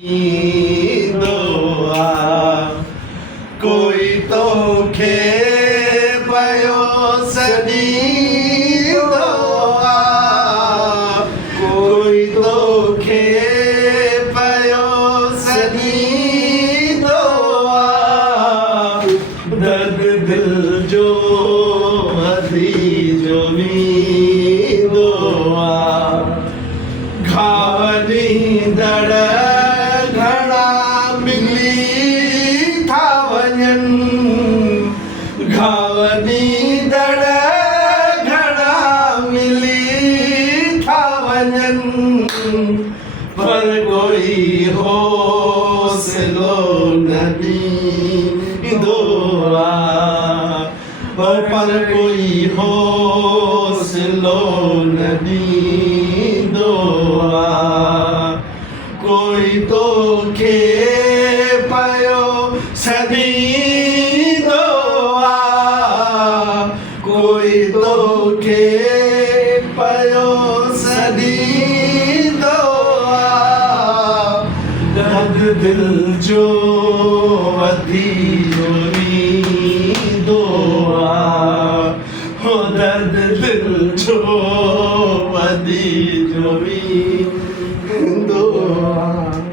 दुआ कोई तो खे पयो सदी दुआ कोई तो खे पयो सदी दुआ दर्द दिल जो अधी जो भी दुआ घावनी दड़ घड़ा मिली था वञन घावनी दड़ घड़ा मिली था वञन पर कोई हौसलो न ॾींदो आहे पर कोई हौसलो न ॾींदो आहे कोई तो खे पयो सदींदो आहे कोई तो खे पयो सदींदो आहे दर्द दिल जो वधी वींदो आहे हो दर्द दिल जो वधी वींदो आहे